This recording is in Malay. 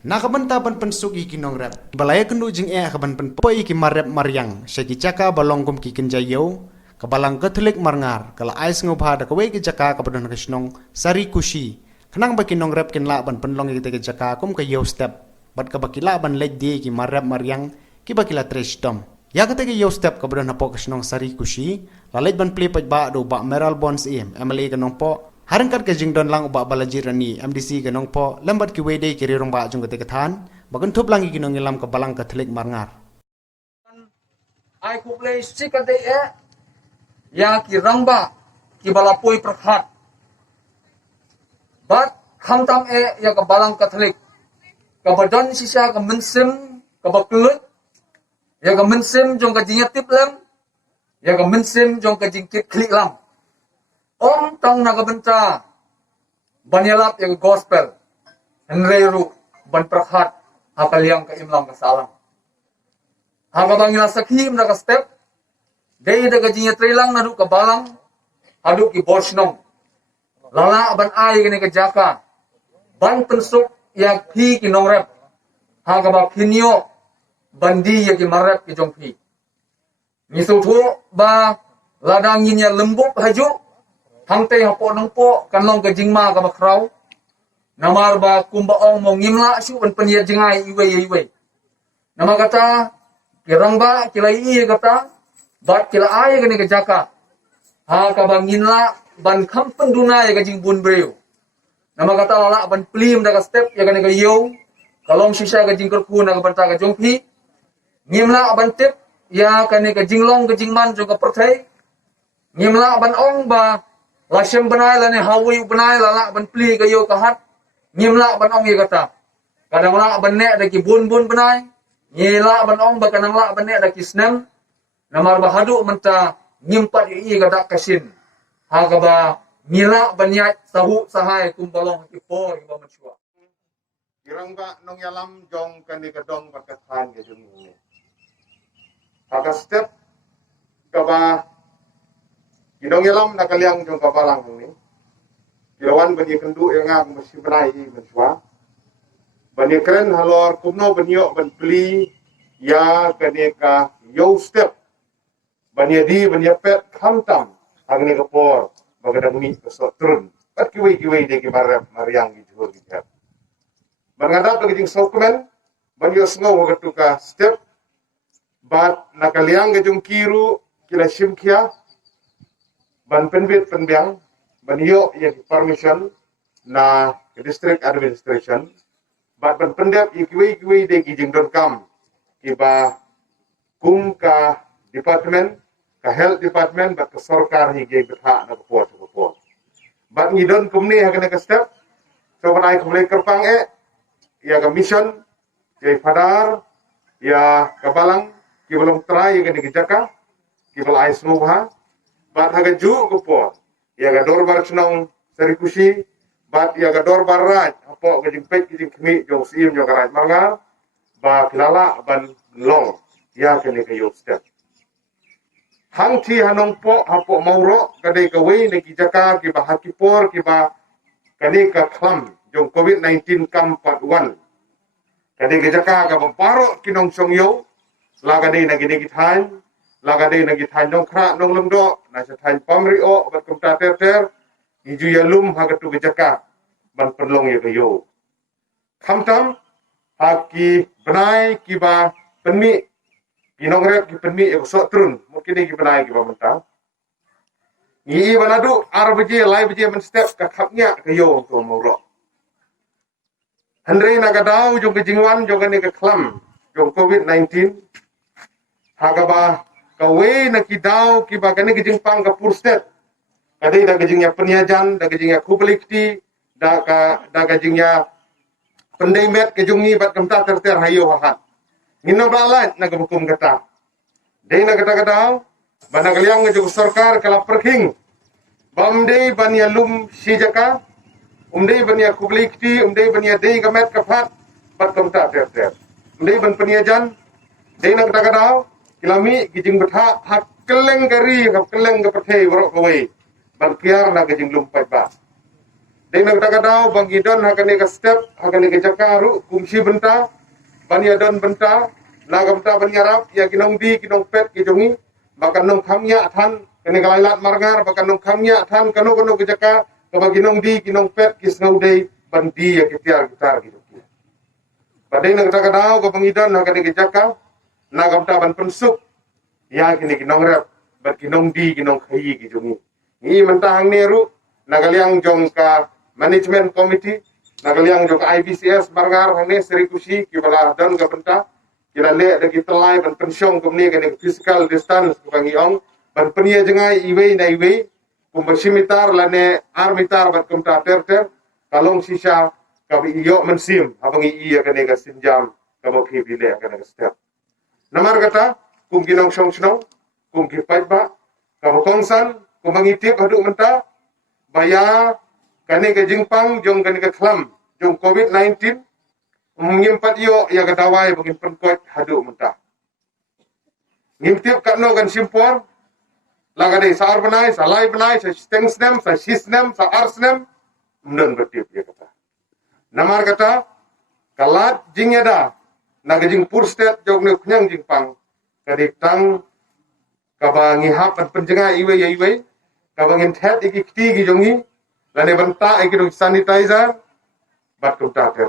Nakabanta ban pensuk iki nong rap. Balaya kendu jing kaban pen po iki marep maryang. Syaki caka balongkum ki kenjayo. Kabalang Katolik marngar. Kala ais ngubha da kawe ki caka kabadon kasnong sari kushi. Kenang baki nong rap kin la ban penlong ki tege caka kum ka yo step. Bat ka baki la ban lej di ki marep maryang ki baki la tresh tom. Ya ka tege yo step kabadon na po kasnong sari kushi. Lalej ban play paj ba do ba meral bonds im. MLA kanong po. Harangkat ke jing don lang ubak balajir ni MDC ke nong po lambat ki wede ki rirong ba jung ke than bagun thup lang ki nong ilam ke balang Katolik marngar ai ku play sikate ya ki rangba ki balapoi perhat bat khamtam ya ke balang Katolik ke badan sisa ke mensim ke bakut ya ke mensim jong ke jingnya tip lam ya ke mensim jong ke jingkit klik lam Om tang naga benta banyalap yang gospel henreru ban perhat hakaliang ke imlam ke salam haka bangila sakhi naga step dei daga jinya trilang nadu ke balang hadu ki bosnong lala ban ai gene ke jaka ban pensuk ya ki nongrep haka ba kinyo bandi ya ki marep ki jongpi misutu ba ladangin ya lembuk haju hangte hapo nang po kanlong ke jingma ka bakraw namar ba kumbaong mo ngimla su ban paniya jingai iwe nama kata kirang ba kilai iya kata bat kila ay gani ke jaka ha ka banginla ban kham penduna ya ke jing bun breu nama kata lala ban plim da ka step ya gani ke yo kalong sisa ke jing kerku na ka banta ka jongpi ngimla ban tip ya kani ke jinglong ke jingman jo ka perthai ngimla ban ong ba Lasem benai lani hawi benai lala ban pli kayo kahat ngimla ban ong ye kata kadang la ban nek daki bun benai ngila ban ong ba kanang la ban nek daki snem namar bahadu menta ngimpat ye kata kasin ha ka ba ngila ban yat sahu sahai kumbalong ipor ba mensua Kirang ba nong yalam jong kani kadong bakathan ke jung ni haka step ka ba Gidong yalam nakaliang jong kapalang ni. Kilawan bani kendu yang ngak mesti benai mensua. Bani keren halor kumno banyo ban pli ya kaneka yo step. Bani di bani pet khamtam agni kapor bagadang mi kesot trun. Pat kiwi de kibarap mariang gijur gijat. Bangadap lagi jing sokmen banyo sngo wagatuka step. Bat nakaliang gajung kiru kila simkia ban penbit penbiang ban yo ya permission na district administration ban pendep ikiwi de kijing don kam kiba kum ka department ka health department bat ka sarkar hi ge betha na ko ban ngidon kumni ha kana ka step so ban ai kumle kerpang ya ka mission ya fadar ya kabalang kibalong try ya ka jaka kibal ai smubha bat haga ju kupo ya ga dorbar chnong serikusi bat ya ga dorbar raj apo ga jingpet jing khmi jong sim jong raj manga ba kilala ban long ya kene ka yok step hang thi hanong po apo mauro kadai ka wei ne ki jaka ki ba hakipor ki ba kane ka khlam jong covid 19 kam part 1 kadai ka jaka ka ba paro kinong song yo la kadai na gine ki than lagade nagi than nong khra nong lemdo na sa than pamri o bat kumta ter iju yalum hagatu gejaka ban perlong ye kayo khamtam haki benai kiba penmi kinong rep ki penmi e sok trun mungkin ki benai kiba mentang ni banadu arbaje lai baje men step ka khapnya kayo to moro handre nagadau jong kejingwan jong ne ka khlam jong covid 19 hagaba kawe na kidau kibagane gijing pang ka purstet kadai da gijingnya penyajan da gijingnya kublikti da gijingnya pendaimet kejungi bat kamta terter hayo hahat ngino balan na gabukum kata dei na kata kadau bana kaliang ngejug sarkar kala perking bamdei bania lum sijaka umdei bania kublikti umdei bania dei gamet kafat bat kamta terter umdei ban penyajan dei na kata kadau kilami gijing betha hak keleng kari hak keleng ke perthai warok kawai ban kiar na gijing lumpat ba Dengan kadang bang idon hakane ka step hakane ka jakaru kumsi benta bani adon benta nagam ta bani arab ya kinong di kinong pet kijongi bakan nong kamnya athan kene kalailat marngar bakan nong kamnya athan kano kano ka jaka ka baginong di kinong pet kisngau dei bandi ya kitiar gitar gitu. Badai nak kata kadang ka bang idon hakane ka jaka nagam ta ban pensuk ya kini kinong rap bat kinong di kinong khai kijongi. Ni mentahang neru nagaliang jong ka management committee nagaliang jong ka IBCS marngar hane seri kusi kibala don ka benta kila le dagi telai ban pensiong kumni kene physical distance kubangi ong ban penia jengai iwe na iwe kumbasimitar lane armitar ban kumta ter kalong sisa kabi iyo mensim abangi iya kene ka sinjam kamo kibile kene ka step namar kata kum ginong song snong kum kipai ba kamo kongsan kubangi tip hadu menta baya kane ke jingpang jong kane ke klam jong COVID-19 ngimpat yo ya kadawai bangin penkot hadu mentah. Ngimtip kat no kan simpor laga dei sa urbanai sa lai banai sa stengsnem sa sisnem sa arsnem mendon bertip ya kata. Namar kata kalat jingyada naga jing purstet jong ne knyang jingpang kadik tang kabangi hap penjenga iwe ya iwe kabangin thet iki kti gi jongi lane benta iki sanitizer bat kumta ter